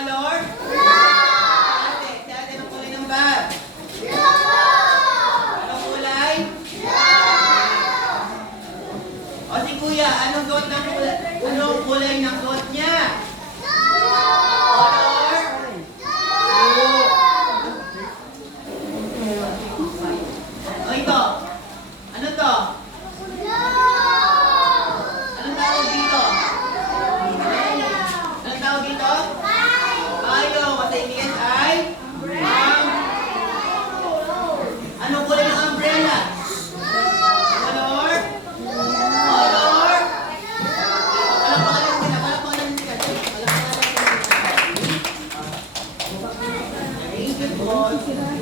color? Ate, si ate, anong kulay ng bag? Anong kulay? O si kuya, anong suot ng kulay? Anong kulay ng suot niya? Color? Blue. O ito, ano to? Anong tawag dito? Anong tawag dito? Bayo. Kasi English ay? Anong kulay ng umbrella? Color? Color? Walang pangalan sila. Walang pangalan sila. Walang pangalan sila. Thank you, boss.